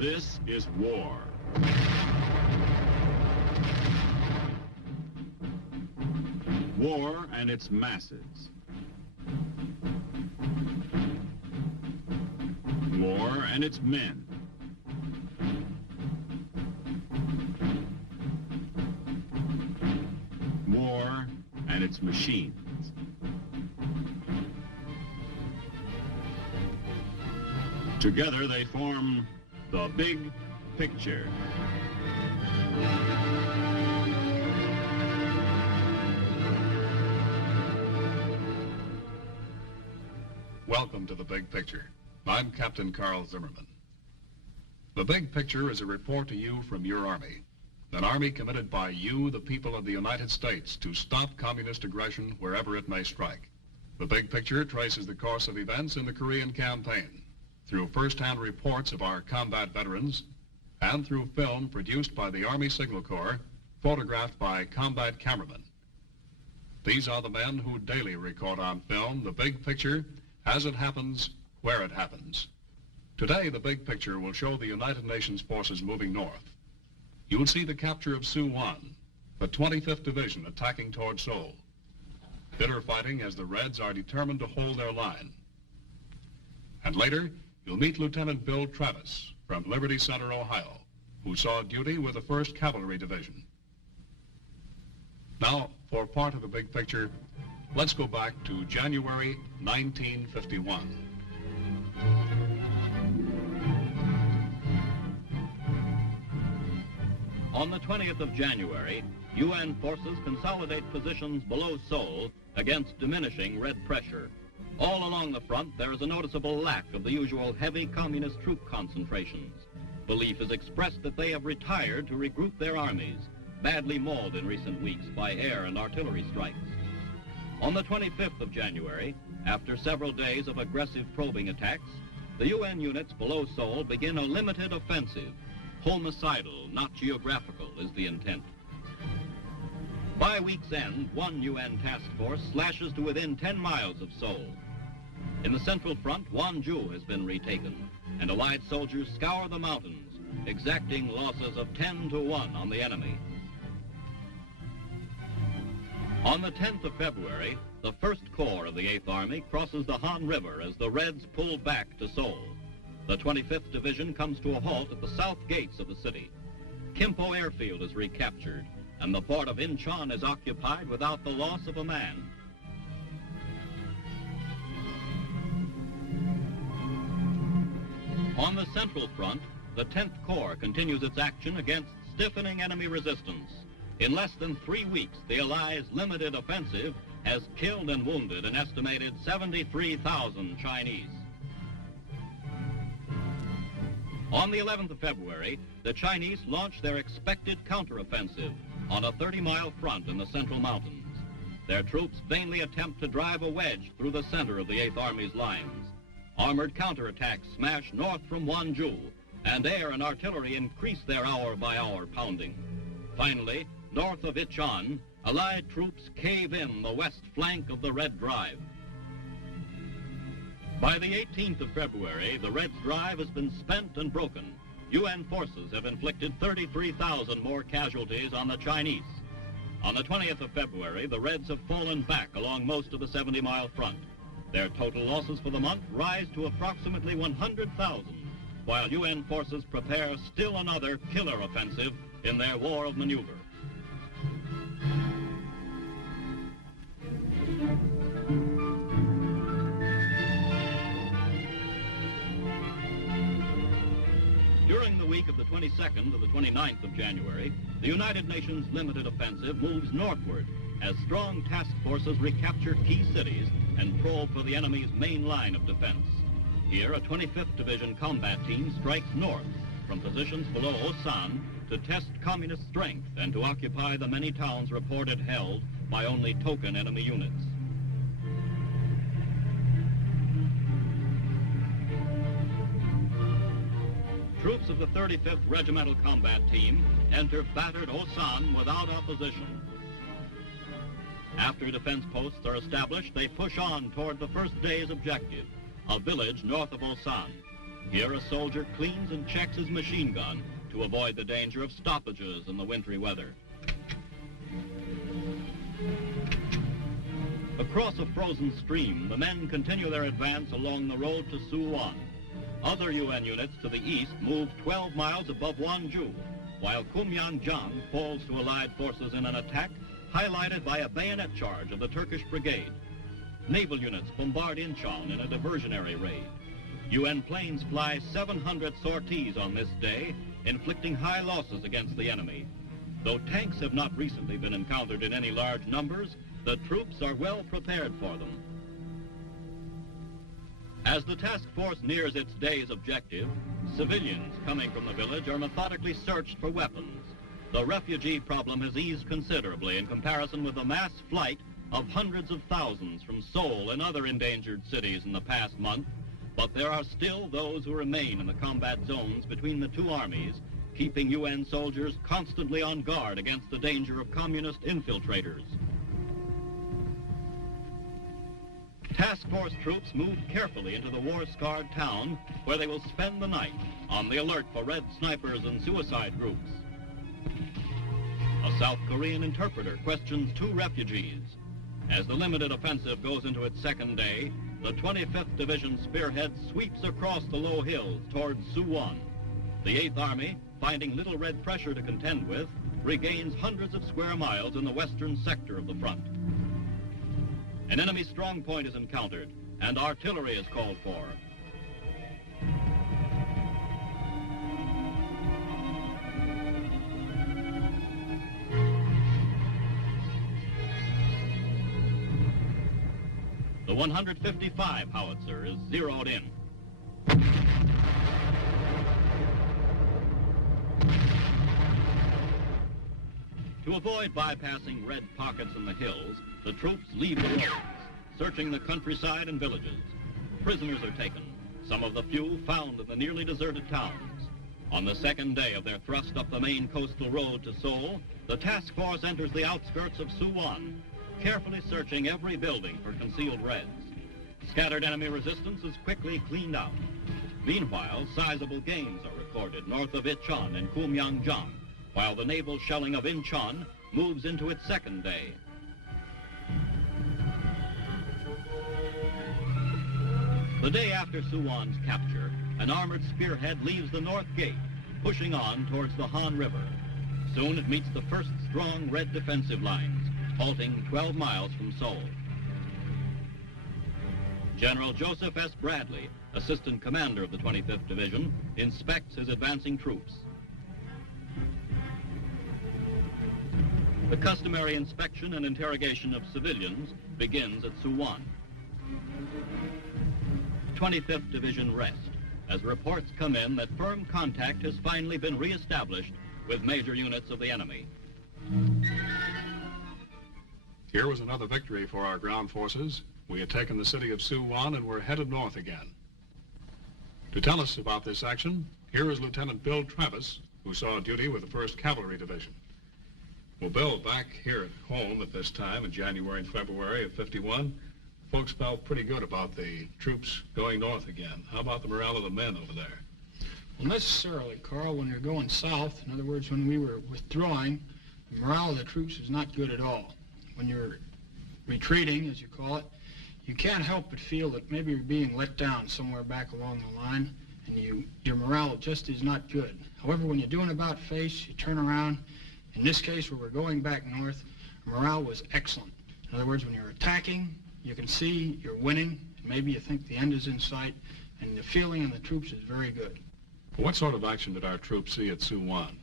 This is war. War and its masses. War and its men. War and its machines. Together they form the big picture. Welcome to the Big Picture. I'm Captain Carl Zimmerman. The Big Picture is a report to you from your Army. An Army committed by you, the people of the United States, to stop communist aggression wherever it may strike. The Big Picture traces the course of events in the Korean campaign through first-hand reports of our combat veterans and through film produced by the Army Signal Corps, photographed by combat cameramen. These are the men who daily record on film the big picture as it happens, where it happens. Today, the big picture will show the United Nations forces moving north. You will see the capture of Suwon, the 25th Division attacking toward Seoul. Bitter fighting as the Reds are determined to hold their line. And later, you'll meet Lieutenant Bill Travis from Liberty Center, Ohio, who saw duty with the 1st Cavalry Division. Now, for part of the big picture, let's go back to January 1951. On the 20th of January, UN forces consolidate positions below Seoul against diminishing Red pressure. All along the front, there is a noticeable lack of the usual heavy communist troop concentrations. Belief is expressed that they have retired to regroup their armies, badly mauled in recent weeks by air and artillery strikes. On the 25th of January, after several days of aggressive probing attacks, the UN units below Seoul begin a limited offensive. Homicidal, not geographical, is the intent. By week's end, one UN task force slashes to within 10 miles of Seoul. In the central front, Wonju has been retaken, and Allied soldiers scour the mountains, exacting losses of 10-1 on the enemy. On the 10th of February, the 1st Corps of the 8th Army crosses the Han River as the Reds pull back to Seoul. The 25th Division comes to a halt at the south gates of the city. Kimpo Airfield is recaptured, and the port of Incheon is occupied without the loss of a man. On the central front, the 10th Corps continues its action against stiffening enemy resistance. In less than 3 weeks, the Allies' limited offensive has killed and wounded an estimated 73,000 Chinese. On the 11th of February, the Chinese launched their expected counteroffensive on a 30-mile front in the Central Mountains. Their troops vainly attempt to drive a wedge through the center of the 8th Army's lines. Armored counterattacks smash north from Wonju, and air and artillery increase their hour-by-hour pounding. Finally, north of Incheon, Allied troops cave in the west flank of the Red Drive. By the 18th of February, the Reds' drive has been spent and broken. UN forces have inflicted 33,000 more casualties on the Chinese. On the 20th of February, the Reds have fallen back along most of the 70-mile front. Their total losses for the month rise to approximately 100,000, while UN forces prepare still another killer offensive in their war of maneuver. During the week of the 22nd to the 29th of January, the United Nations limited offensive moves northward as strong task forces recapture key cities and probe for the enemy's main line of defense. Here, a 25th Division combat team strikes north from positions below Osan to test communist strength and to occupy the many towns reported held by only token enemy units. Troops of the 35th Regimental Combat Team enter battered Osan without opposition. After defense posts are established, they push on toward the first day's objective, a village north of Osan. Here a soldier cleans and checks his machine gun to avoid the danger of stoppages in the wintry weather. Across a frozen stream, the men continue their advance along the road to Suwon. Other UN units to the east move 12 miles above Wonju, while Kumyang-jang falls to Allied forces in an attack highlighted by a bayonet charge of the Turkish brigade. Naval units bombard Incheon in a diversionary raid. UN planes fly 700 sorties on this day, inflicting high losses against the enemy. Though tanks have not recently been encountered in any large numbers, the troops are well prepared for them. As the task force nears its day's objective, civilians coming from the village are methodically searched for weapons. The refugee problem has eased considerably in comparison with the mass flight of hundreds of thousands from Seoul and other endangered cities in the past month, but there are still those who remain in the combat zones between the two armies, keeping UN soldiers constantly on guard against the danger of communist infiltrators. Task force troops move carefully into the war-scarred town, where they will spend the night on the alert for red snipers and suicide groups. A South Korean interpreter questions two refugees. As the limited offensive goes into its second day, the 25th Division spearhead sweeps across the low hills towards Suwon. The 8th Army, finding little red pressure to contend with, regains hundreds of square miles in the western sector of the front. An enemy strong point is encountered, and artillery is called for. The 155 howitzer is zeroed in. To avoid bypassing red pockets in the hills, the troops leave the roads, searching the countryside and villages. Prisoners are taken, some of the few found in the nearly deserted towns. On the second day of their thrust up the main coastal road to Seoul, the task force enters the outskirts of Suwon, carefully searching every building for concealed Reds. Scattered enemy resistance is quickly cleaned out. Meanwhile, sizable gains are recorded north of Incheon and Kumyang-jang, while the naval shelling of Incheon moves into its second day. The day after Suwon's capture, an armored spearhead leaves the north gate, pushing on towards the Han River. Soon it meets the first strong red defensive lines, halting 12 miles from Seoul. General Joseph S. Bradley, assistant commander of the 25th Division, inspects his advancing troops. The customary inspection and interrogation of civilians begins at Suwon. 25th Division rest, as reports come in that firm contact has finally been re-established with major units of the enemy. Here was another victory for our ground forces. We had taken the city of Suwon and were headed north again. To tell us about this action, here is Lieutenant Bill Travis, who saw duty with the 1st Cavalry Division. Well, Bill, back here at home at this time in January and February of '51, folks felt pretty good about the troops going north again. How about the morale of the men over there? Well, necessarily, Carl, when you're going south, in other words, when we were withdrawing, the morale of the troops was not good at all. When you're retreating, as you call it, you can't help but feel that maybe you're being let down somewhere back along the line, and your morale just is not good. However, when you're doing about face, you turn around. In this case, where we're going back north, morale was excellent. In other words, when you're attacking, you can see you're winning, and maybe you think the end is in sight, and the feeling in the troops is very good. What sort of action did our troops see at Suwon?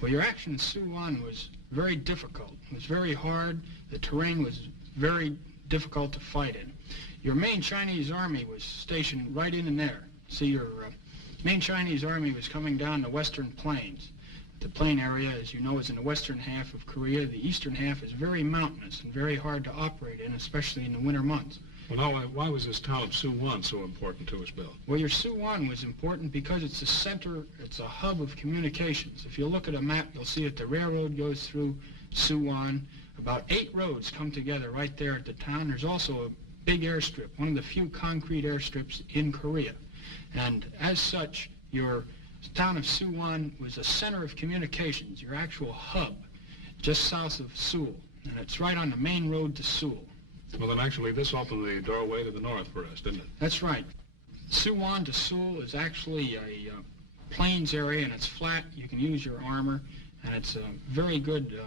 Well, your action in Suwon was very difficult. It was very hard. The terrain was very difficult to fight in. Your main Chinese army was stationed right in there. See, your main Chinese army was coming down the western plains. The plain area, as you know, is in the western half of Korea. The eastern half is very mountainous and very hard to operate in, especially in the winter months. Well, now, why was this town of Suwon so important to us, Bill? Well, your Suwon was important because it's a center, it's a hub of communications. If you look at a map, you'll see that the railroad goes through Suwon. About 8 roads come together right there at the town. There's also a big airstrip, one of the few concrete airstrips in Korea. And as such, your town of Suwon was a center of communications, your actual hub, just south of Seoul. And it's right on the main road to Seoul. Well, then actually this opened the doorway to the north for us, didn't it? That's right. Suwon to Seoul is actually a plains area, and it's flat. You can use your armor, and it's a very good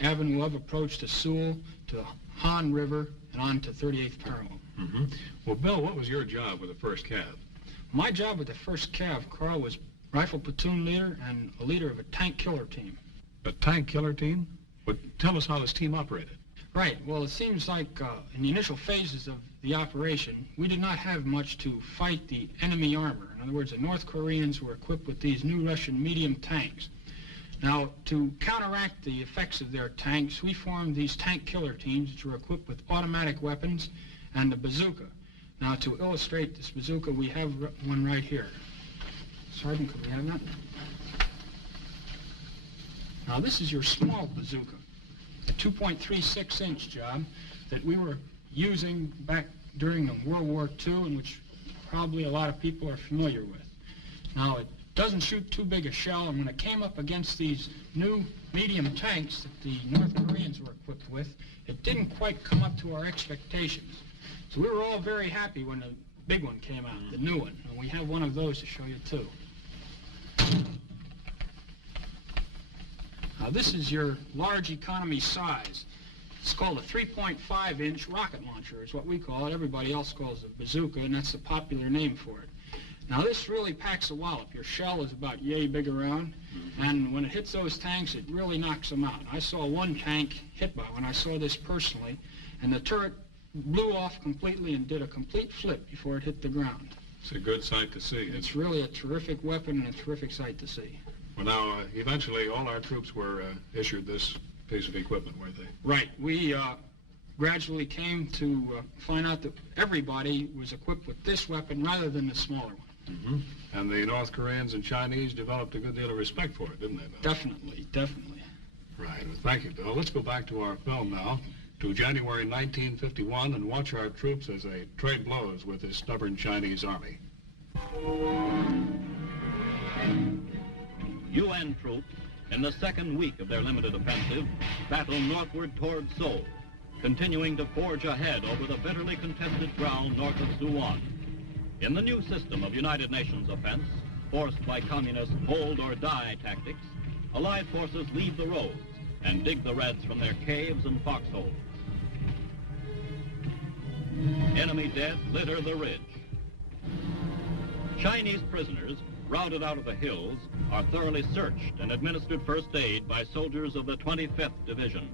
avenue of approach to Seoul, to the Han River, and on to 38th parallel. Mm-hmm. Well, Bill, what was your job with the 1st Cav? My job with the 1st Cav, Carl, was rifle platoon leader and a leader of a tank killer team. A tank killer team? Well, tell us how this team operated. Right. Well, it seems like in the initial phases of the operation, we did not have much to fight the enemy armor. In other words, the North Koreans were equipped with these new Russian medium tanks. Now, to counteract the effects of their tanks, we formed these tank killer teams, which were equipped with automatic weapons and a bazooka. Now, to illustrate this bazooka, we have one right here. Sergeant, could we have that? Now, this is your small bazooka, a 2.36-inch job that we were using back during the World War II, and which probably a lot of people are familiar with. Now, it doesn't shoot too big a shell, and when it came up against these new medium tanks that the North Koreans were equipped with, it didn't quite come up to our expectations. So we were all very happy when the big one came out, the new one, and we have one of those to show you too. Now, this is your large economy size. It's called a 3.5-inch rocket launcher, is what we call it. Everybody else calls it a bazooka, and that's the popular name for it. Now, this really packs a wallop. Your shell is about yay big around, and when it hits those tanks, it really knocks them out. I saw one tank hit by one. I saw this personally, and the turret blew off completely and did a complete flip before it hit the ground. It's a good sight to see. It's really a terrific weapon and a terrific sight to see. Well, now, eventually all our troops were issued this piece of equipment, weren't they? Right. We gradually came to find out that everybody was equipped with this weapon rather than the smaller one. Mm-hmm. And the North Koreans and Chinese developed a good deal of respect for it, didn't they, Bill? Definitely, definitely. Right. Well, thank you, Bill. Let's go back to our film now, to January 1951, and watch our troops as they trade blows with this stubborn Chinese army. UN troops, in the second week of their limited offensive, battle northward toward Seoul, continuing to forge ahead over the bitterly contested ground north of Suwon. In the new system of United Nations offense, forced by communist hold or die tactics, Allied forces leave the roads and dig the Reds from their caves and foxholes. Enemy dead litter the ridge. Chinese prisoners, routed out of the hills, are thoroughly searched and administered first aid by soldiers of the 25th Division.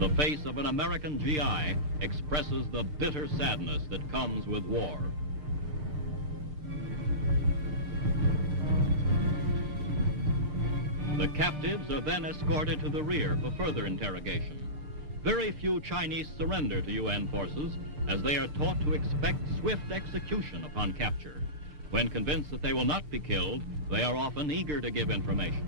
The face of an American GI expresses the bitter sadness that comes with war. The captives are then escorted to the rear for further interrogation. Very few Chinese surrender to UN forces, as they are taught to expect swift execution upon capture. When convinced that they will not be killed, they are often eager to give information.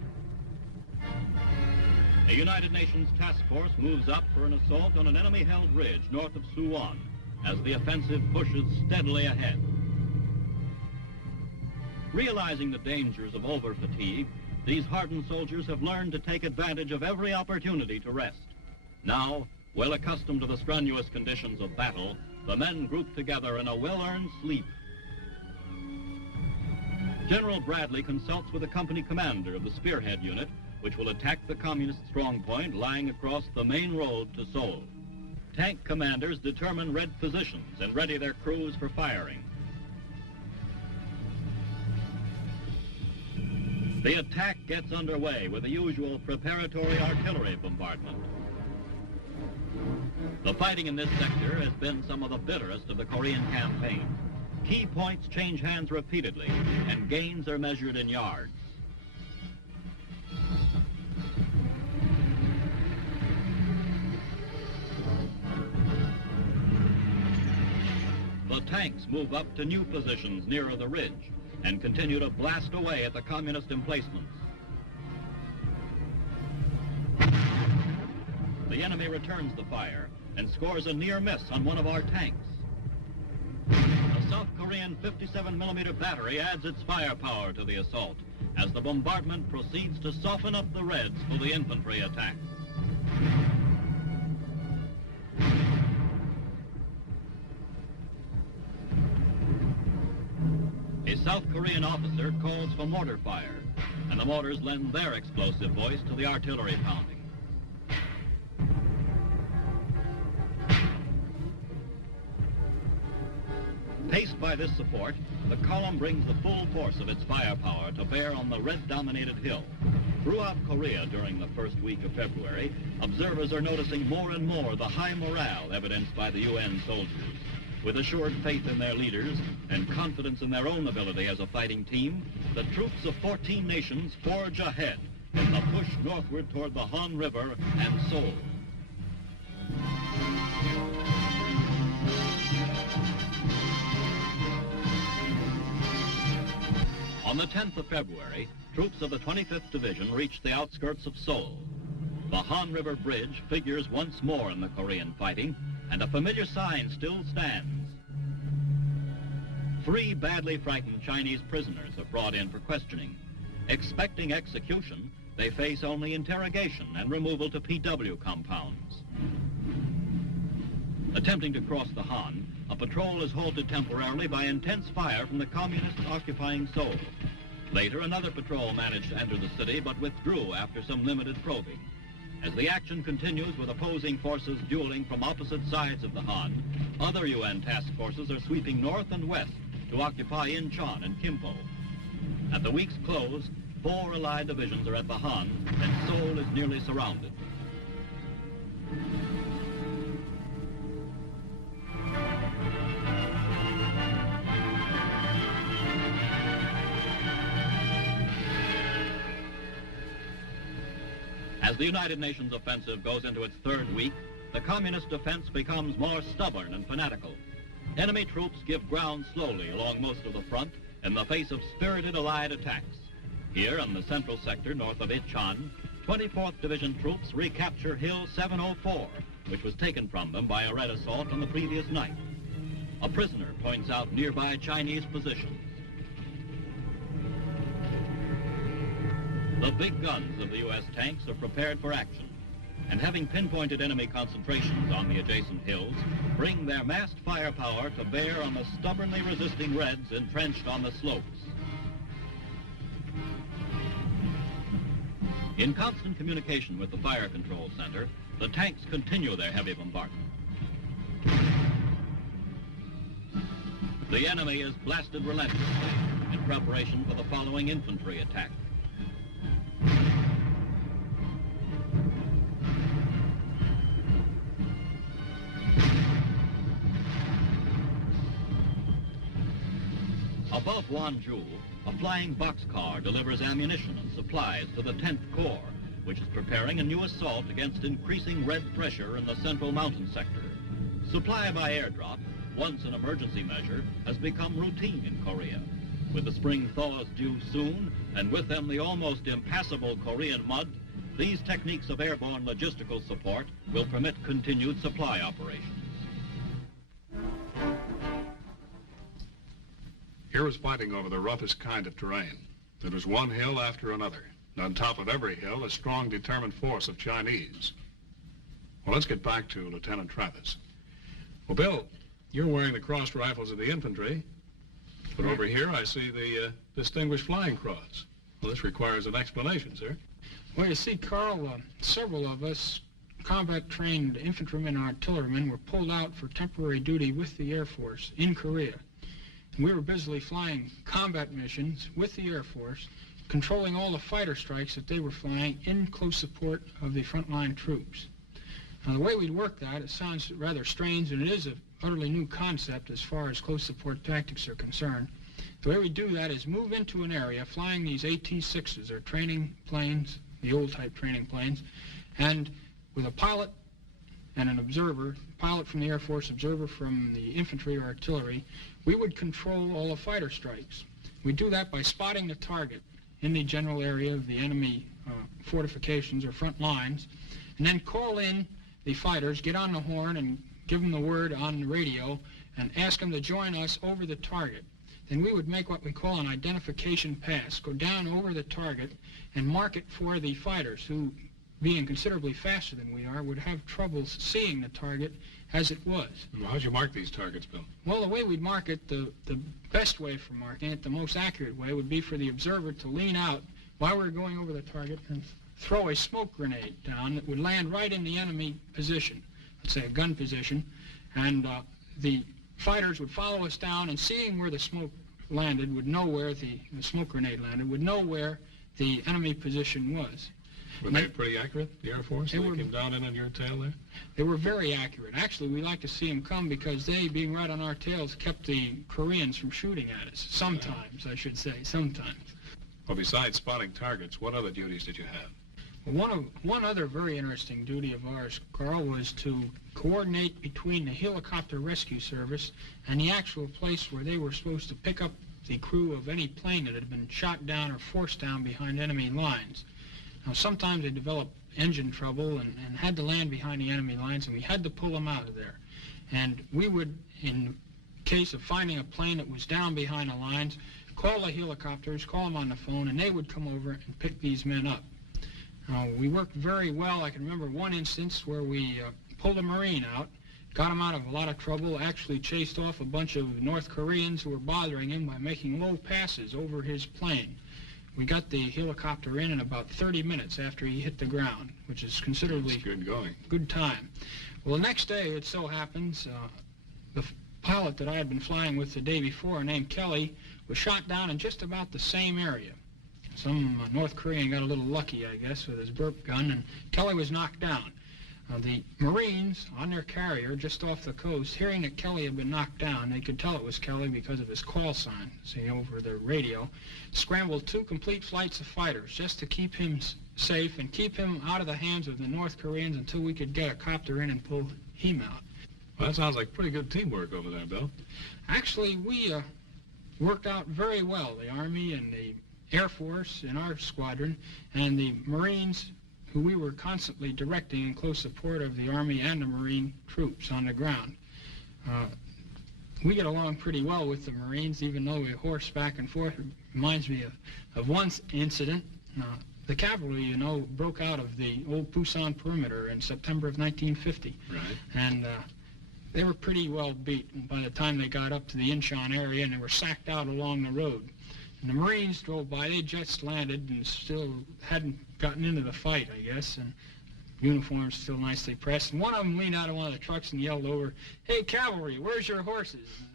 A United Nations task force moves up for an assault on an enemy-held ridge north of Suwon, as the offensive pushes steadily ahead. Realizing the dangers of over-fatigue, these hardened soldiers have learned to take advantage of every opportunity to rest. Now, well accustomed to the strenuous conditions of battle, the men group together in a well-earned sleep. General Bradley consults with the company commander of the Spearhead Unit, which will attack the communist strongpoint lying across the main road to Seoul. Tank commanders determine Red positions and ready their crews for firing. The attack gets underway with the usual preparatory artillery bombardment. The fighting in this sector has been some of the bitterest of the Korean campaign. Key points change hands repeatedly, and gains are measured in yards. The tanks move up to new positions nearer the ridge and continue to blast away at the communist emplacements. The enemy returns the fire and scores a near miss on one of our tanks. South Korean 57mm battery adds its firepower to the assault as the bombardment proceeds to soften up the Reds for the infantry attack. A South Korean officer calls for mortar fire, and the mortars lend their explosive voice to the artillery pounding. Paced by this support, the column brings the full force of its firepower to bear on the Red-dominated hill. Throughout Korea during the first week of February, observers are noticing more and more the high morale evidenced by the UN soldiers. With assured faith in their leaders and confidence in their own ability as a fighting team, the troops of 14 nations forge ahead in the push northward toward the Han River and Seoul. On the 10th of February, troops of the 25th Division reached the outskirts of Seoul. The Han River Bridge figures once more in the Korean fighting, and a familiar sign still stands. 3 badly frightened Chinese prisoners are brought in for questioning. Expecting execution, they face only interrogation and removal to PW compounds. Attempting to cross the Han, a patrol is halted temporarily by intense fire from the communists occupying Seoul. Later, another patrol managed to enter the city but withdrew after some limited probing. As the action continues with opposing forces dueling from opposite sides of the Han, other UN task forces are sweeping north and west to occupy Incheon and Kimpo. At the week's close, 4 Allied divisions are at the Han, and Seoul is nearly surrounded. As the United Nations offensive goes into its 3rd week, the communist defense becomes more stubborn and fanatical. Enemy troops give ground slowly along most of the front in the face of spirited Allied attacks. Here in the central sector north of Incheon, 24th Division troops recapture Hill 704, which was taken from them by a Red assault on the previous night. A prisoner points out nearby Chinese positions. The big guns of the U.S. tanks are prepared for action, and having pinpointed enemy concentrations on the adjacent hills, bring their massed firepower to bear on the stubbornly resisting Reds entrenched on the slopes. In constant communication with the fire control center, the tanks continue their heavy bombardment. The enemy is blasted relentlessly in preparation for the following infantry attack. Above Wonju, a flying boxcar delivers ammunition and supplies to the 10th Corps, which is preparing a new assault against increasing Red pressure in the central mountain sector. Supply by airdrop, once an emergency measure, has become routine in Korea. With the spring thaws due soon, and with them the almost impassable Korean mud, these techniques of airborne logistical support will permit continued supply operations. Here was fighting over the roughest kind of terrain. There was one hill after another. And on top of every hill, a strong, determined force of Chinese. Well, let's get back to Lieutenant Travis. Well, Bill, you're wearing the crossed rifles of the infantry. But over here, I see the Distinguished Flying Cross. Well, this requires an explanation, sir. Well, you see, Carl, several of us combat-trained infantrymen and artillerymen were pulled out for temporary duty with the Air Force in Korea. And we were busily flying combat missions with the Air Force, controlling all the fighter strikes that they were flying in close support of the frontline troops. Now, the way we'd work that, it sounds rather strange, and it is an utterly new concept as far as close support tactics are concerned. The way we do that is move into an area flying these AT-6s, or training planes, the old type training planes, and with a pilot and an observer, pilot from the Air Force, observer from the infantry or artillery, we would control all the fighter strikes. We do that by spotting the target in the general area of the enemy fortifications or front lines, and then call in the fighters, get on the horn and give them the word on the radio, and ask them to join us over the target. Then we would make what we call an identification pass, go down over the target and mark it for the fighters who, being considerably faster than we are, would have trouble seeing the target as it was. Well, how'd you mark these targets, Bill? Well, the way we'd mark it, the best way for marking it, the most accurate way, would be for the observer to lean out while we're going over the target and throw a smoke grenade down that would land right in the enemy position, let's say a gun position, and the fighters would follow us down, and seeing where the smoke landed, would know where the smoke grenade landed, would know where the enemy position was. Were they pretty accurate, the Air Force? They came down in on your tail there? They were very accurate. Actually, we like to see them come because they, being right on our tails, kept the Koreans from shooting at us. Sometimes, I should say, sometimes. Well, besides spotting targets, what other duties did you have? One other very interesting duty of ours, Carl, was to coordinate between the helicopter rescue service and the actual place where they were supposed to pick up the crew of any plane that had been shot down or forced down behind enemy lines. Now, sometimes they developed engine trouble and had to land behind the enemy lines, and we had to pull them out of there. And we would, in case of finding a plane that was down behind the lines, call the helicopters, call them on the phone, and they would come over and pick these men up. We worked very well. I can remember one instance where we pulled a Marine out, got him out of a lot of trouble, actually chased off a bunch of North Koreans who were bothering him by making low passes over his plane. We got the helicopter in about 30 minutes after he hit the ground, which is considerably good time. Well, the next day, it so happens, the pilot that I had been flying with the day before, named Kelly, was shot down in just about the same area. Some North Korean got a little lucky, I guess, with his burp gun, and Kelly was knocked down. The Marines on their carrier just off the coast, hearing that Kelly had been knocked down, they could tell it was Kelly because of his call sign, see, over the radio, scrambled 2 complete flights of fighters just to keep him safe and keep him out of the hands of the North Koreans until we could get a copter in and pull him out. Well, that sounds like pretty good teamwork over there, Bill. Actually, we worked out very well, the Army and the Air Force in our squadron, and the Marines, who we were constantly directing in close support of the Army and the Marine troops on the ground. We get along pretty well with the Marines, even though we horse back and forth. It reminds me of one incident. The cavalry, you know, broke out of the old Pusan perimeter in September of 1950. Right. And they were pretty well beat by the time they got up to the Incheon area, and they were sacked out along the road. And the Marines drove by. They just landed and still hadn't gotten into the fight, I guess, and uniforms still nicely pressed. And one of them leaned out of one of the trucks and yelled over, "Hey, cavalry, where's your horses?" And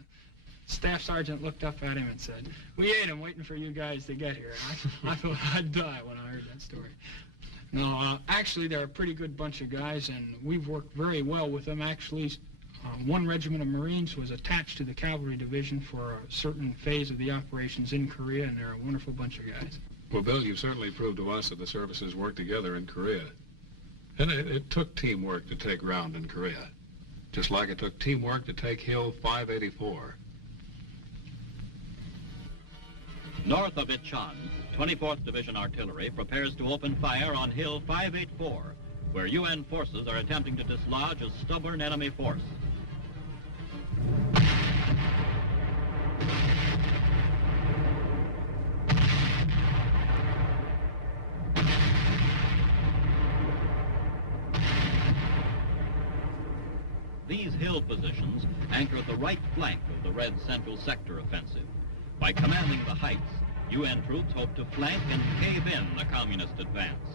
the staff sergeant looked up at him and said, "We ate them waiting for you guys to get here." And I thought I'd die when I heard that story. No, actually, they're a pretty good bunch of guys, and we've worked very well with them. Actually, one regiment of Marines was attached to the cavalry division for a certain phase of the operations in Korea, and they're a wonderful bunch of guys. Well, Bill, you've certainly proved to us that the services work together in Korea. And it took teamwork to take ground in Korea, just like it took teamwork to take Hill 584. North of Incheon, 24th Division Artillery prepares to open fire on Hill 584, where UN forces are attempting to dislodge a stubborn enemy force. These hill positions anchor the right flank of the Red Central Sector offensive. By commanding the heights, UN troops hope to flank and cave in the communist advance.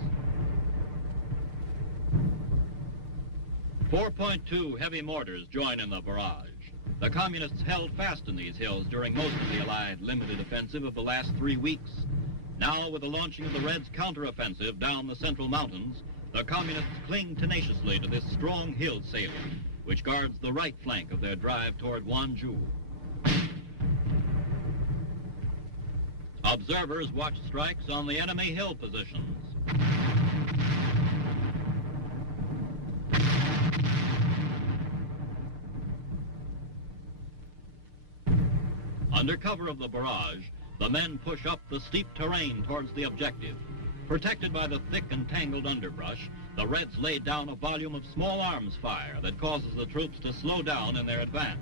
4.2 heavy mortars join in the barrage. The communists held fast in these hills during most of the Allied limited offensive of the last 3 weeks. Now, with the launching of the Reds' counteroffensive down the Central Mountains, the communists cling tenaciously to this strong hill salient, which guards the right flank of their drive toward Wonju. Observers watch strikes on the enemy hill positions. Under cover of the barrage, the men push up the steep terrain towards the objective. Protected by the thick and tangled underbrush, the Reds lay down a volume of small arms fire that causes the troops to slow down in their advance.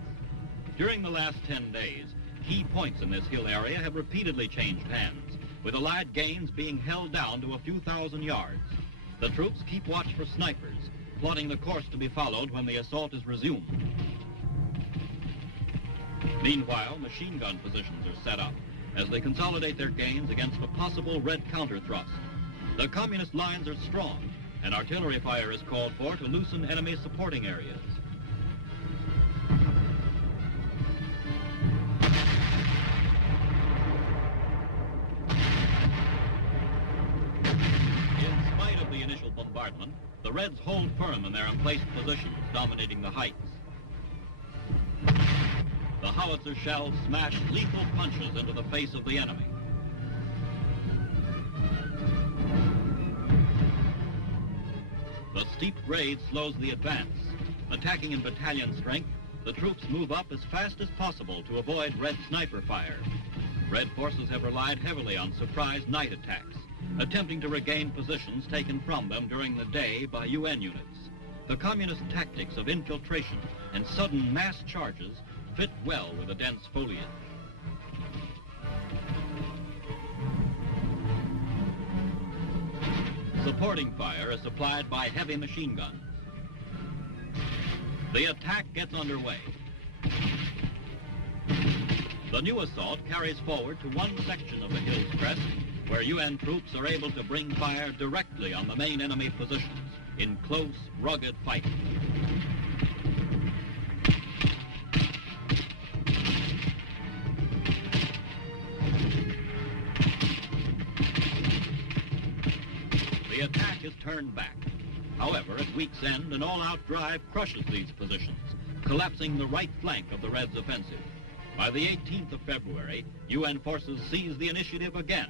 During the last 10 days, key points in this hill area have repeatedly changed hands, with Allied gains being held down to a few thousand yards. The troops keep watch for snipers, plotting the course to be followed when the assault is resumed. Meanwhile, machine gun positions are set up as they consolidate their gains against a possible Red counter-thrust. The communist lines are strong, and artillery fire is called for to loosen enemy supporting areas. In spite of the initial bombardment, the Reds hold firm in their emplaced positions, dominating the heights. The howitzer shells smash lethal punches into the face of the enemy. The steep grade slows the advance. Attacking in battalion strength, the troops move up as fast as possible to avoid Red sniper fire. Red forces have relied heavily on surprise night attacks, attempting to regain positions taken from them during the day by UN units. The communist tactics of infiltration and sudden mass charges fit well with the dense foliage. Supporting fire is supplied by heavy machine guns. The attack gets underway. The new assault carries forward to one section of the hill's crest, where UN troops are able to bring fire directly on the main enemy positions in close, rugged fighting. The attack is turned back. However, at week's end, an all-out drive crushes these positions, collapsing the right flank of the Reds' offensive. By the 18th of February, UN forces seize the initiative again,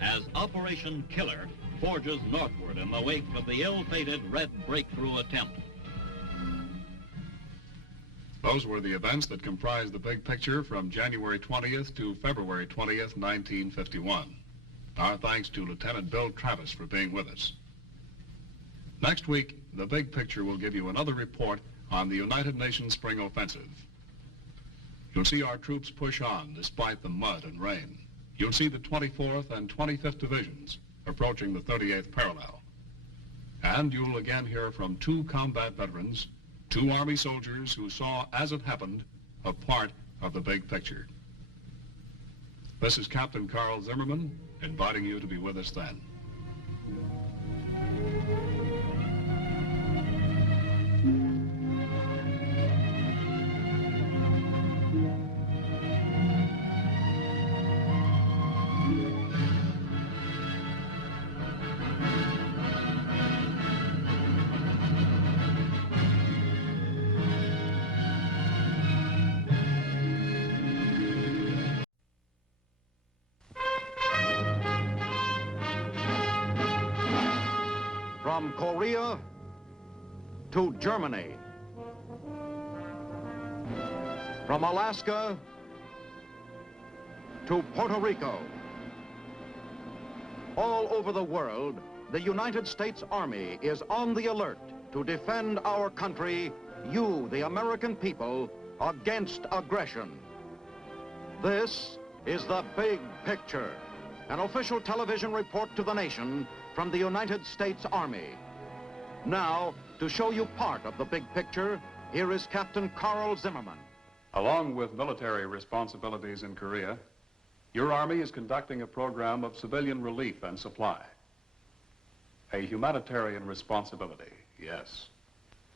as Operation Killer forges northward in the wake of the ill-fated Red breakthrough attempt. Those were the events that comprised the big picture from January 20th to February 20th, 1951. Our thanks to Lieutenant Bill Travis for being with us. Next week, the big picture will give you another report on the United Nations Spring Offensive. You'll see our troops push on despite the mud and rain. You'll see the 24th and 25th Divisions approaching the 38th parallel. And you'll again hear from two combat veterans, two Army soldiers who saw, as it happened, a part of the big picture. This is Captain Carl Zimmerman, inviting you to be with us then. From Korea to Germany, from Alaska to Puerto Rico, all over the world, the United States Army is on the alert to defend our country, you, the American people, against aggression. This is the big picture, an official television report to the nation from the United States Army. Now, to show you part of the big picture, here is Captain Carl Zimmerman. Along with military responsibilities in Korea, your Army is conducting a program of civilian relief and supply. A humanitarian responsibility, yes,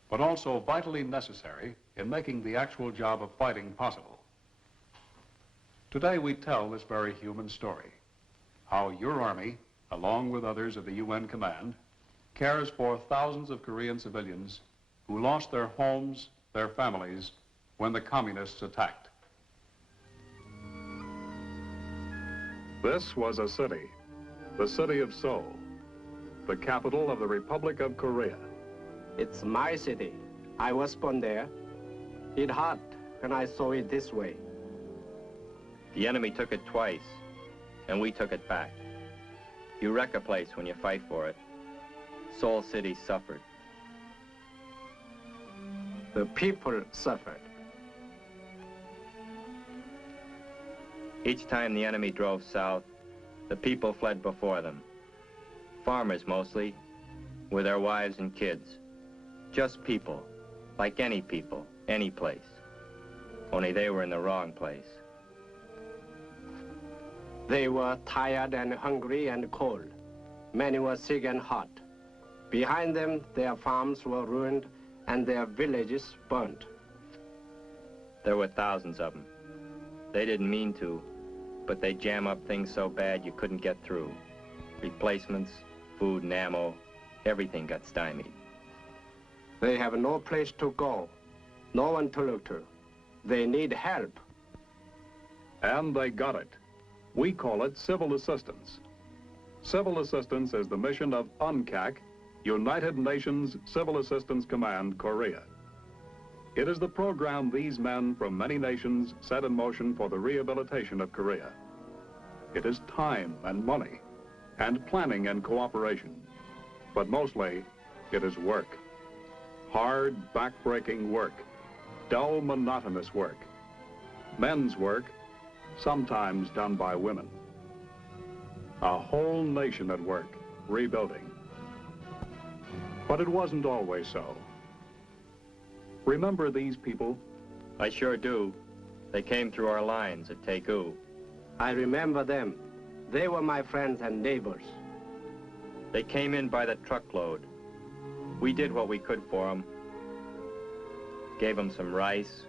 but also vitally necessary in making the actual job of fighting possible. Today we tell this very human story, how your Army, along with others of the UN Command, cares for thousands of Korean civilians who lost their homes, their families, when the communists attacked. This was a city, the city of Seoul, the capital of the Republic of Korea. It's my city. I was born there. It hurt when I saw it this way. The enemy took it twice, and we took it back. You wreck a place when you fight for it. Seoul City suffered. The people suffered. Each time the enemy drove south, the people fled before them. Farmers mostly, with their wives and kids. Just people, like any people, any place. Only they were in the wrong place. They were tired and hungry and cold. Many were sick and hot. Behind them, their farms were ruined and their villages burnt. There were thousands of them. They didn't mean to, but they jam up things so bad you couldn't get through. Replacements, food and ammo, everything got stymied. They have no place to go, no one to look to. They need help. And they got it. We call it civil assistance. Civil assistance is the mission of UNCAC, United Nations Civil Assistance Command, Korea. It is the program these men from many nations set in motion for the rehabilitation of Korea. It is time and money, and planning and cooperation. But mostly, it is work. Hard, back-breaking work. Dull, monotonous work. Men's work, sometimes done by women. A whole nation at work, rebuilding. But it wasn't always so. Remember these people? I sure do. They came through our lines at Taegu. I remember them. They were my friends and neighbors. They came in by the truckload. We did what we could for them. Gave them some rice.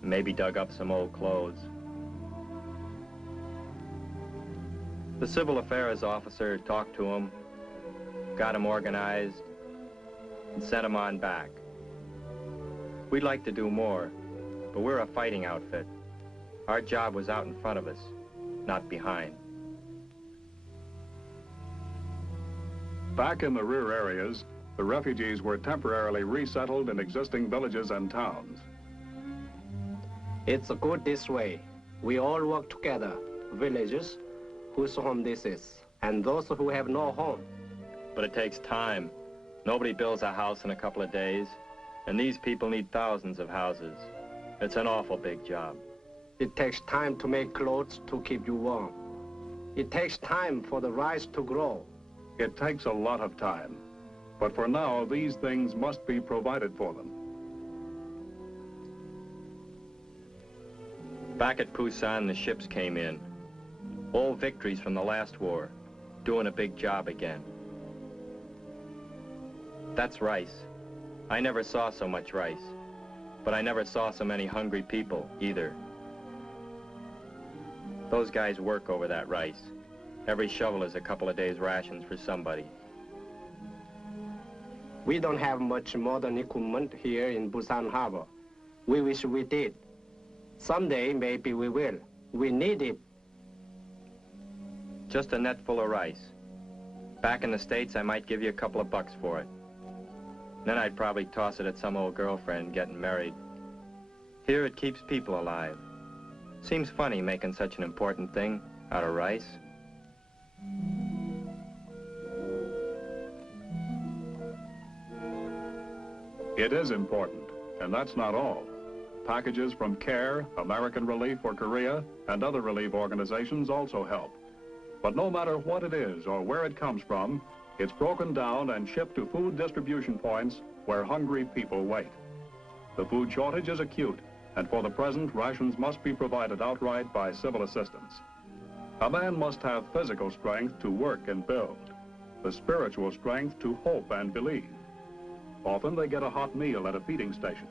Maybe dug up some old clothes. The civil affairs officer talked to them, got them organized, and sent them on back. We'd like to do more, but we're a fighting outfit. Our job was out in front of us, not behind. Back in the rear areas, the refugees were temporarily resettled in existing villages and towns. It's good this way. We all work together, villagers, whose home this is, and those who have no home. But it takes time. Nobody builds a house in a couple of days, and these people need thousands of houses. It's an awful big job. It takes time to make clothes to keep you warm. It takes time for the rice to grow. It takes a lot of time. But for now, these things must be provided for them. Back at Busan, the ships came in. Old victories from the last war, doing a big job again. That's rice. I never saw so much rice, but I never saw so many hungry people either. Those guys work over that rice. Every shovel is a couple of days' rations for somebody. We don't have much modern equipment here in Busan Harbor. We wish we did. Someday, maybe we will. We need it. Just a net full of rice. Back in the States, I might give you a couple of bucks for it. Then I'd probably toss it at some old girlfriend getting married. Here it keeps people alive. Seems funny making such an important thing out of rice. It is important, and that's not all. Packages from CARE, American Relief for Korea, and other relief organizations also help. But no matter what it is or where it comes from, it's broken down and shipped to food distribution points where hungry people wait. The food shortage is acute, and for the present, rations must be provided outright by civil assistance. A man must have physical strength to work and build, the spiritual strength to hope and believe. Often they get a hot meal at a feeding station.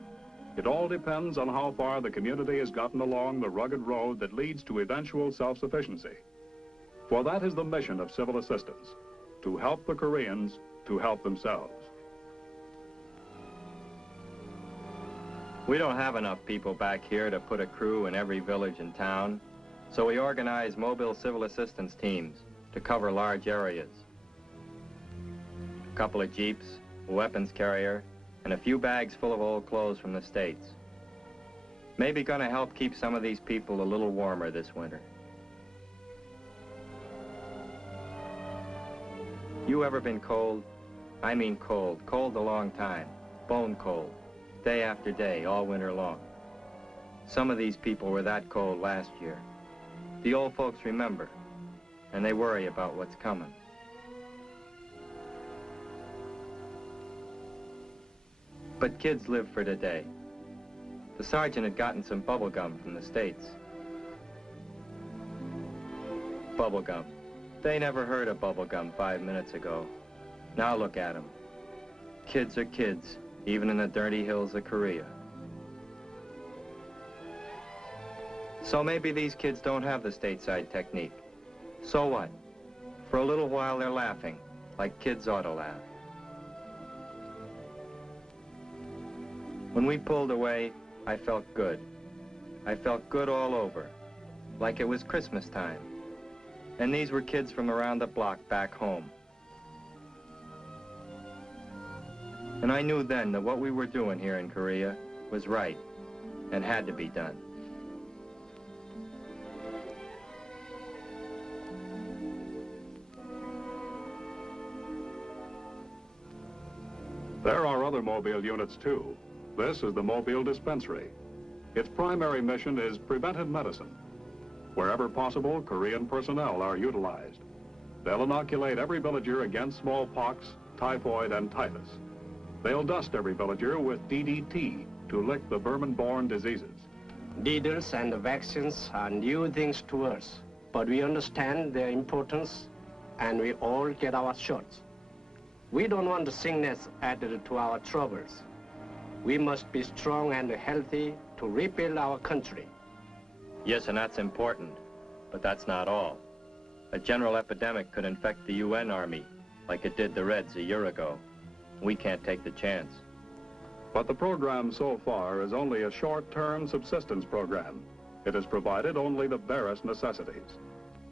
It all depends on how far the community has gotten along the rugged road that leads to eventual self-sufficiency. For that is the mission of civil assistance, to help the Koreans to help themselves. We don't have enough people back here to put a crew in every village and town, so we organize mobile civil assistance teams to cover large areas. A couple of jeeps, a weapons carrier, and a few bags full of old clothes from the States. Maybe gonna help keep some of these people a little warmer this winter. You ever been cold? I mean cold. Cold a long time. Bone cold. Day after day, all winter long. Some of these people were that cold last year. The old folks remember, and they worry about what's coming. But kids live for today. The sergeant had gotten some bubble gum from the States. Bubble gum. They never heard of bubble gum 5 minutes ago. Now look at them. Kids are kids, even in the dirty hills of Korea. So maybe these kids don't have the stateside technique. So what? For a little while they're laughing, like kids ought to laugh. When we pulled away, I felt good. I felt good all over, like it was Christmas time. And these were kids from around the block back home. And I knew then that what we were doing here in Korea was right and had to be done. There are other mobile units too. This is the mobile dispensary. Its primary mission is preventive medicine. Wherever possible, Korean personnel are utilized. They'll inoculate every villager against smallpox, typhoid, and typhus. They'll dust every villager with DDT to lick the vermin-borne diseases. Needles and vaccines are new things to us, but we understand their importance and we all get our shots. We don't want the sickness added to our troubles. We must be strong and healthy to rebuild our country. Yes, and that's important, but that's not all. A general epidemic could infect the UN Army, like it did the Reds a year ago. We can't take the chance. But the program so far is only a short-term subsistence program. It has provided only the barest necessities.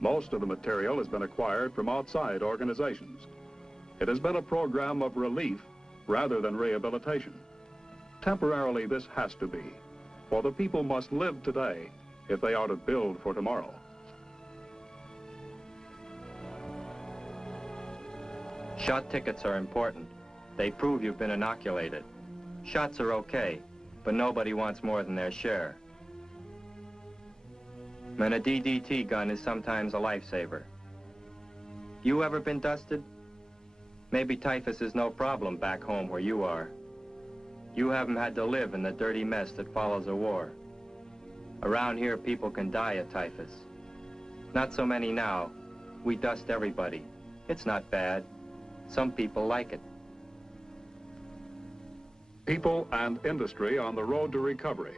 Most of the material has been acquired from outside organizations. It has been a program of relief rather than rehabilitation. Temporarily, this has to be, for the people must live today if they are to build for tomorrow. Shot tickets are important. They prove you've been inoculated. Shots are okay, but nobody wants more than their share. And a DDT gun is sometimes a lifesaver. You ever been dusted? Maybe typhus is no problem back home where you are. You haven't had to live in the dirty mess that follows a war. Around here, people can die of typhus. Not so many now. We dust everybody. It's not bad. Some people like it. People and industry on the road to recovery.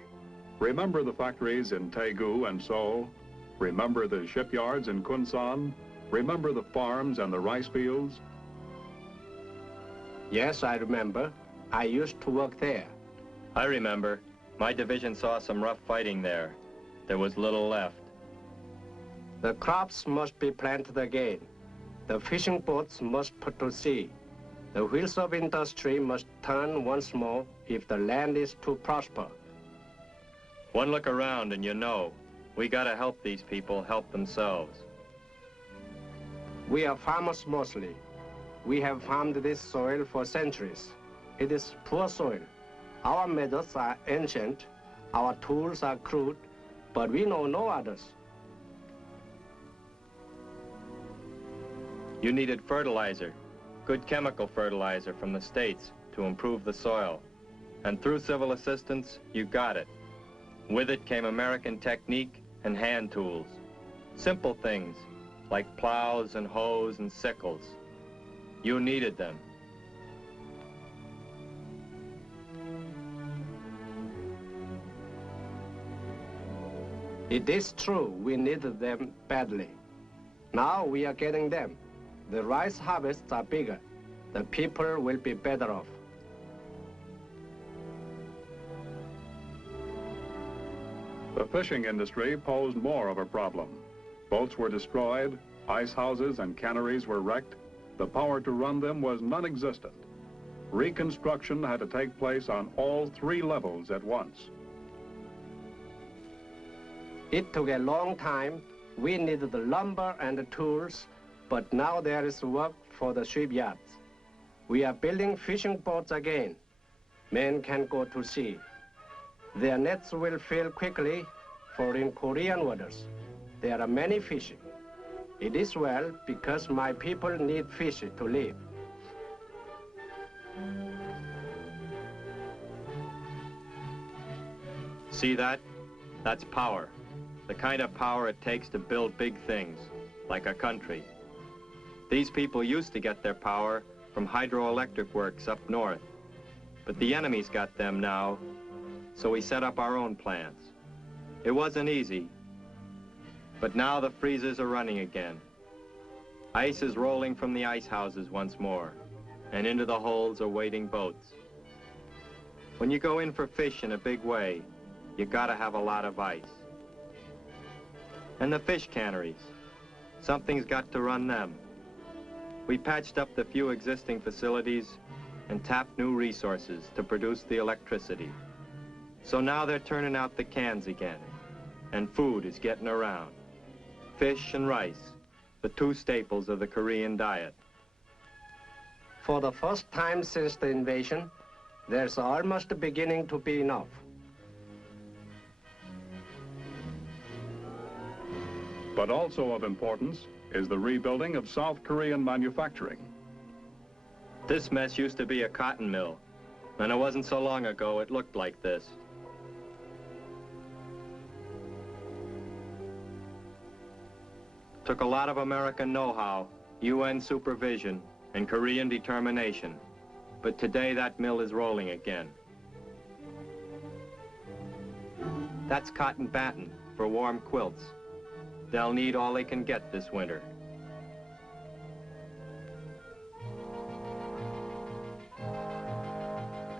Remember the factories in Daegu and Seoul. Remember the shipyards in Kunsan. Remember the farms and the rice fields. Yes, I remember. I used to work there. I remember. My division saw some rough fighting there. There was little left. The crops must be planted again. The fishing boats must put to sea. The wheels of industry must turn once more if the land is to prosper. One look around and you know, we gotta help these people help themselves. We are farmers mostly. We have farmed this soil for centuries. It is poor soil. Our methods are ancient, our tools are crude, but we know no others. You needed fertilizer, good chemical fertilizer from the States to improve the soil. And through civil assistance, you got it. With it came American technique and hand tools. Simple things, like plows and hoes and sickles. You needed them. It is true, we needed them badly. Now we are getting them. The rice harvests are bigger. The people will be better off. The fishing industry posed more of a problem. Boats were destroyed, ice houses and canneries were wrecked. The power to run them was non-existent. Reconstruction had to take place on all 3 levels at once. It took a long time. We needed the lumber and the tools, but now there is work for the shipyards. We are building fishing boats again. Men can go to sea. Their nets will fill quickly, for in Korean waters, there are many fish. It is well because my people need fish to live. See that? That's power. The kind of power it takes to build big things, like a country. These people used to get their power from hydroelectric works up north. But the enemy's got them now, so we set up our own plants. It wasn't easy, but now the freezers are running again. Ice is rolling from the ice houses once more, and into the holds are waiting boats. When you go in for fish in a big way, you gotta have a lot of ice. And the fish canneries, something's got to run them. We patched up the few existing facilities and tapped new resources to produce the electricity. So now they're turning out the cans again, and food is getting around. Fish and rice, the two staples of the Korean diet. For the first time since the invasion, there's almost beginning to be enough. But also of importance is the rebuilding of South Korean manufacturing. This mess used to be a cotton mill, and it wasn't so long ago it looked like this. Took a lot of American know-how, UN supervision, and Korean determination. But today that mill is rolling again. That's cotton batting for warm quilts. They'll need all they can get this winter.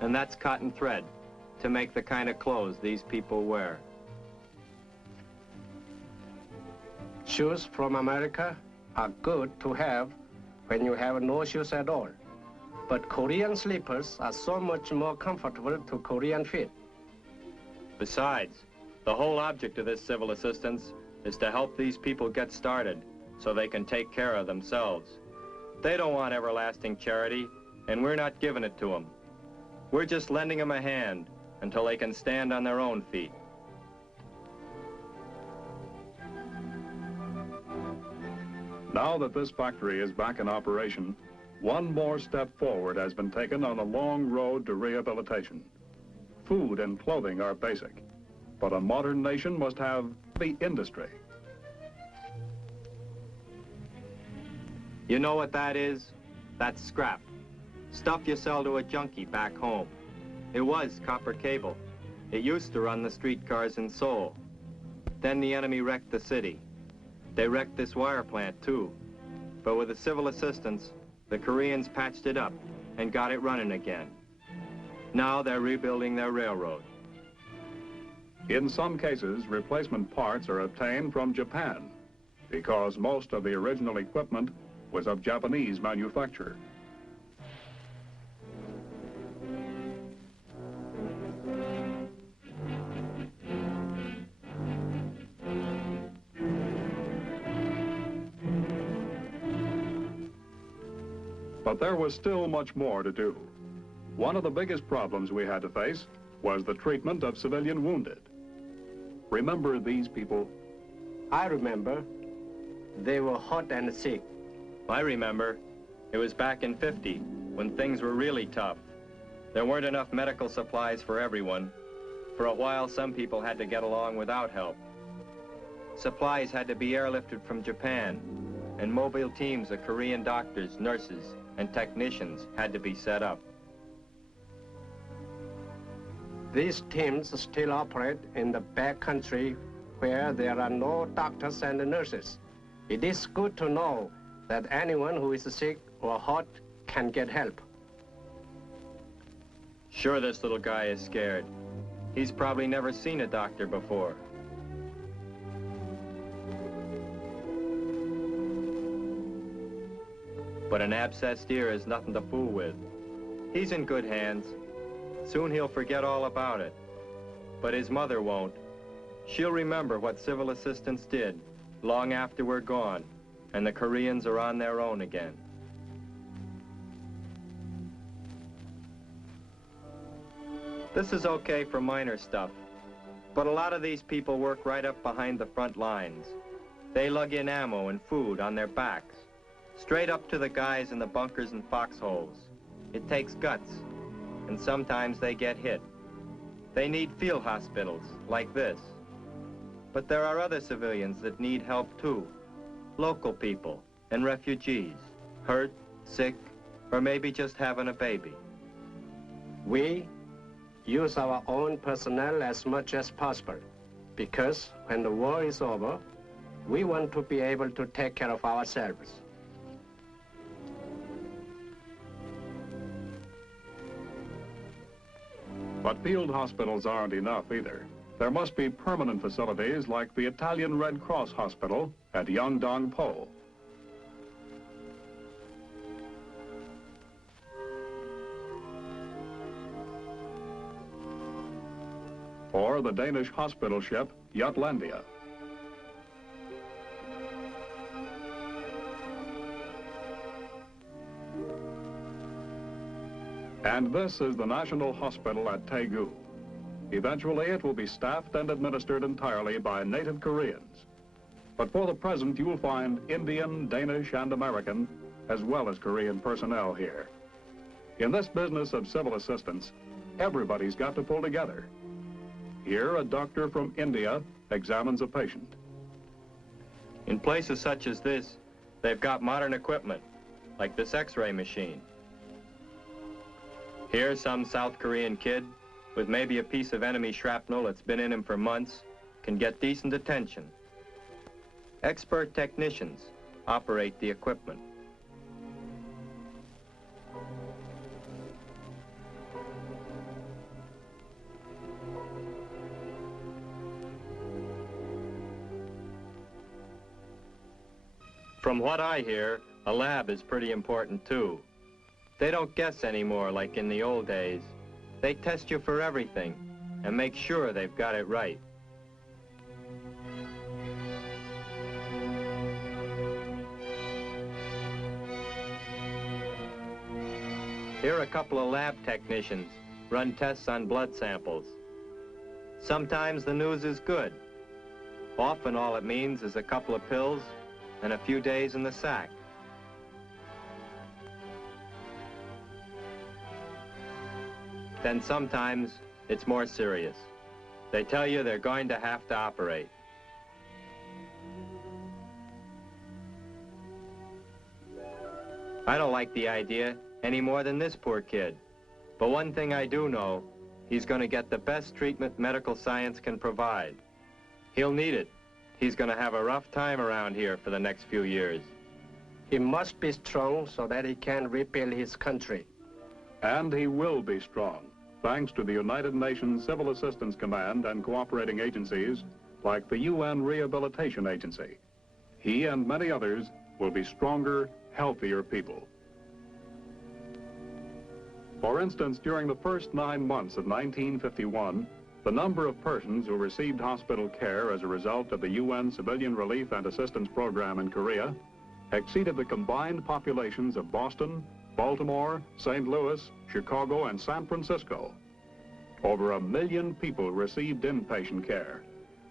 And that's cotton thread to make the kind of clothes these people wear. Shoes from America are good to have when you have no shoes at all. But Korean slippers are so much more comfortable to Korean feet. Besides, the whole object of this civil assistance is to help these people get started so they can take care of themselves. They don't want everlasting charity, and we're not giving it to them. We're just lending them a hand until they can stand on their own feet. Now that this factory is back in operation, one more step forward has been taken on a long road to rehabilitation. Food and clothing are basic, but a modern nation must have the industry. You know what that is? That's scrap. Stuff you sell to a junkie back home. It was copper cable. It used to run the streetcars in Seoul. Then the enemy wrecked the city. They wrecked this wire plant too. But with the civil assistance, the Koreans patched it up and got it running again. Now they're rebuilding their railroad. In some cases, replacement parts are obtained from Japan because most of the original equipment was of Japanese manufacture. But there was still much more to do. One of the biggest problems we had to face was the treatment of civilian wounded. Remember these people? I remember. They were hot and sick. I remember. It was back in '50, when things were really tough. There weren't enough medical supplies for everyone. For a while, some people had to get along without help. Supplies had to be airlifted from Japan, and mobile teams of Korean doctors, nurses, and technicians had to be set up. These teams still operate in the back country where there are no doctors and nurses. It is good to know that anyone who is sick or hot can get help. Sure, this little guy is scared. He's probably never seen a doctor before. But an abscessed ear is nothing to fool with. He's in good hands. Soon he'll forget all about it. But his mother won't. She'll remember what civil assistance did long after we're gone, and the Koreans are on their own again. This is okay for minor stuff, But a lot of these people work right up behind the front lines. They lug in ammo and food on their backs, straight up to the guys in the bunkers and foxholes. It takes guts, and sometimes they get hit. They need field hospitals, like this. But there are other civilians that need help too. Local people and refugees, hurt, sick, or maybe just having a baby. We use our own personnel as much as possible, because when the war is over, we want to be able to take care of ourselves. But field hospitals aren't enough either. There must be permanent facilities like the Italian Red Cross Hospital at Yeongdong-po. Or the Danish hospital ship Jutlandia. And this is the National Hospital at Daegu. Eventually, it will be staffed and administered entirely by native Koreans. But for the present, you will find Indian, Danish, and American, as well as Korean personnel here. In this business of civil assistance, everybody's got to pull together. Here, a doctor from India examines a patient. In places such as this, they've got modern equipment, like this X-ray machine. Here, some South Korean kid, with maybe a piece of enemy shrapnel that's been in him for months, can get decent attention. Expert technicians operate the equipment. From what I hear, a lab is pretty important too. They don't guess anymore like in the old days. They test you for everything and make sure they've got it right. Here a couple of lab technicians run tests on blood samples. Sometimes the news is good. Often all it means is a couple of pills and a few days in the sack. Then sometimes it's more serious. They tell you they're going to have to operate. I don't like the idea any more than this poor kid. But one thing I do know, he's going to get the best treatment medical science can provide. He'll need it. He's going to have a rough time around here for the next few years. He must be strong so that he can rebuild his country. And he will be strong, thanks to the United Nations Civil Assistance Command and cooperating agencies like the UN Rehabilitation Agency. He and many others will be stronger, healthier people. For instance, during the first 9 months of 1951, the number of persons who received hospital care as a result of the UN Civilian Relief and Assistance Program in Korea exceeded the combined populations of Boston, Baltimore, St. Louis, Chicago, and San Francisco. Over 1 million people received inpatient care.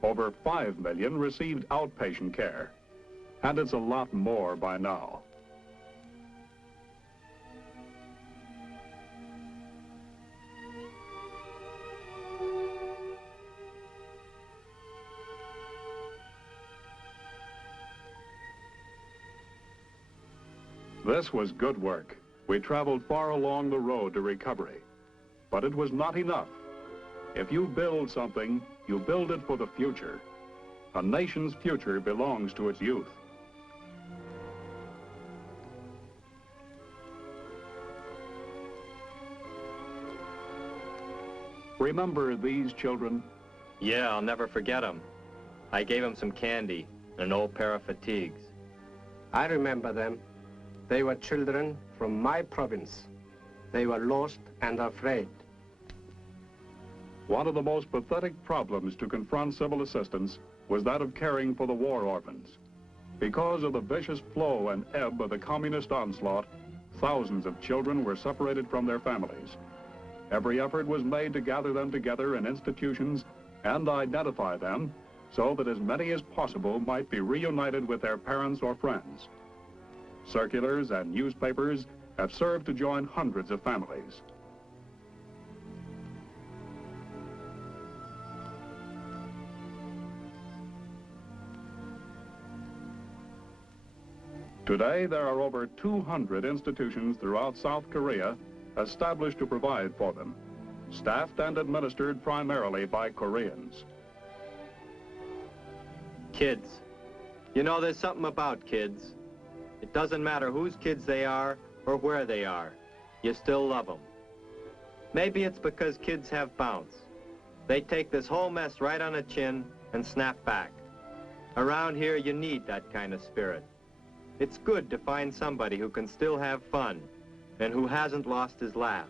Over 5 million received outpatient care. And it's a lot more by now. This was good work. We traveled far along the road to recovery. But it was not enough. If you build something, you build it for the future. A nation's future belongs to its youth. Remember these children? Yeah, I'll never forget them. I gave them some candy and an old pair of fatigues. I remember them. They were children from my province. They were lost and afraid. One of the most pathetic problems to confront civil assistance was that of caring for the war orphans. Because of the vicious flow and ebb of the communist onslaught, thousands of children were separated from their families. Every effort was made to gather them together in institutions and identify them so that as many as possible might be reunited with their parents or friends. Circulars and newspapers have served to join hundreds of families. Today, there are over 200 institutions throughout South Korea established to provide for them, staffed and administered primarily by Koreans. Kids. You know, there's something about kids. It doesn't matter whose kids they are or where they are. You still love them. Maybe it's because kids have bounce. They take this whole mess right on the chin and snap back. Around here, you need that kind of spirit. It's good to find somebody who can still have fun and who hasn't lost his laugh.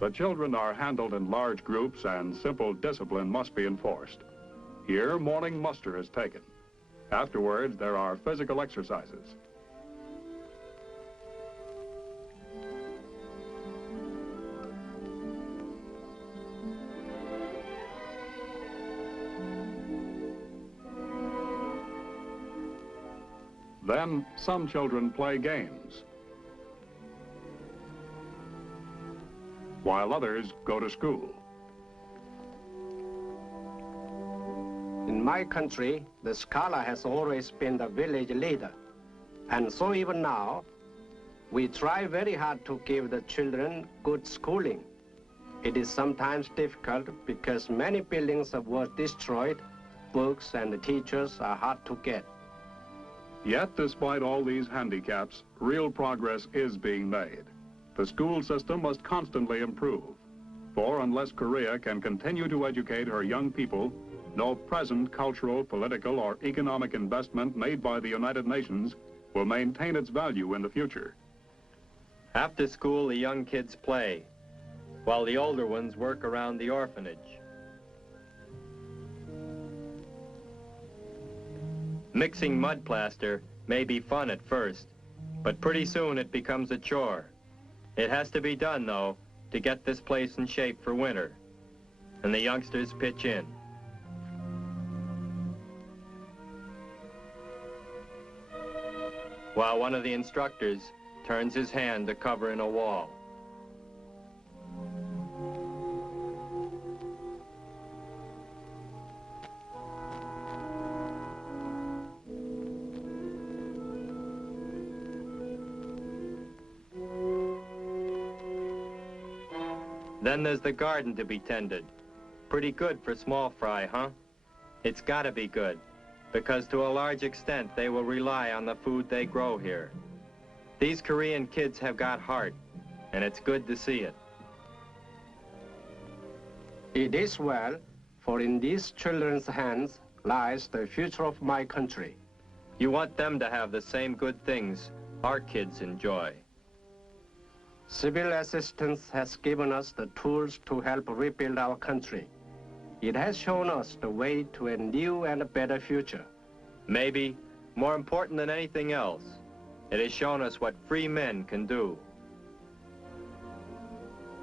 The children are handled in large groups and simple discipline must be enforced. Here, morning muster is taken. Afterwards, there are physical exercises. Then, some children play games, while others go to school. In my country, the scholar has always been the village leader. And so even now, we try very hard to give the children good schooling. It is sometimes difficult because many buildings were destroyed, books and teachers are hard to get. Yet, despite all these handicaps, real progress is being made. The school system must constantly improve, for unless Korea can continue to educate her young people, no present cultural, political, or economic investment made by the United Nations will maintain its value in the future. After school, the young kids play, while the older ones work around the orphanage. Mixing mud plaster may be fun at first, but pretty soon it becomes a chore. It has to be done, though, to get this place in shape for winter, and the youngsters pitch in. While one of the instructors turns his hand to cover in a wall. Then there's the garden to be tended. Pretty good for small fry, huh? It's gotta be good, because to a large extent they will rely on the food they grow here. These Korean kids have got heart, and it's good to see it. It is well, for in these children's hands lies the future of my country. You want them to have the same good things our kids enjoy. Civil assistance has given us the tools to help rebuild our country. It has shown us the way to a new and a better future. Maybe, more important than anything else, it has shown us what free men can do.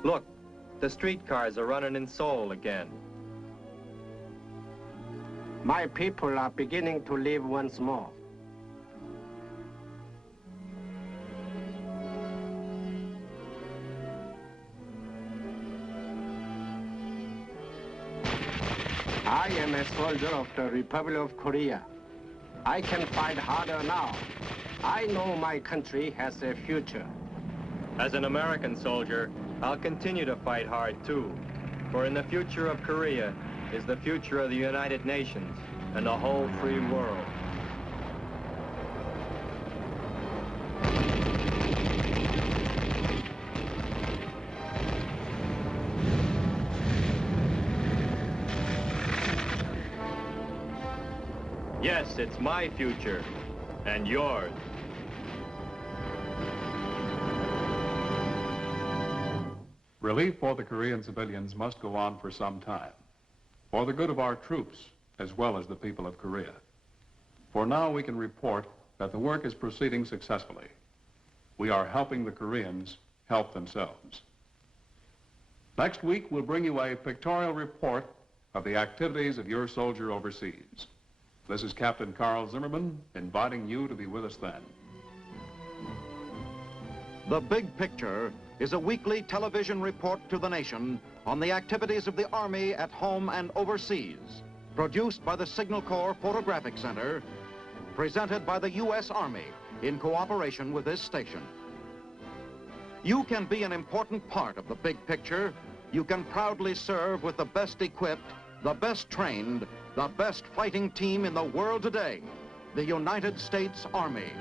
Look, the streetcars are running in Seoul again. My people are beginning to live once more. I am a soldier of the Republic of Korea. I can fight harder now. I know my country has a future. As an American soldier, I'll continue to fight hard too. For in the future of Korea is the future of the United Nations and the whole free world. Yes, it's my future, and yours. Relief for the Korean civilians must go on for some time, for the good of our troops, as well as the people of Korea. For now, we can report that the work is proceeding successfully. We are helping the Koreans help themselves. Next week, we'll bring you a pictorial report of the activities of your soldier overseas. This is Captain Carl Zimmerman inviting you to be with us then. The Big Picture is a weekly television report to the nation on the activities of the Army at home and overseas, produced by the Signal Corps Photographic Center, presented by the U.S. Army in cooperation with this station. You can be an important part of the Big Picture. You can proudly serve with the best equipped, the best trained, the best fighting team in the world today, the United States Army.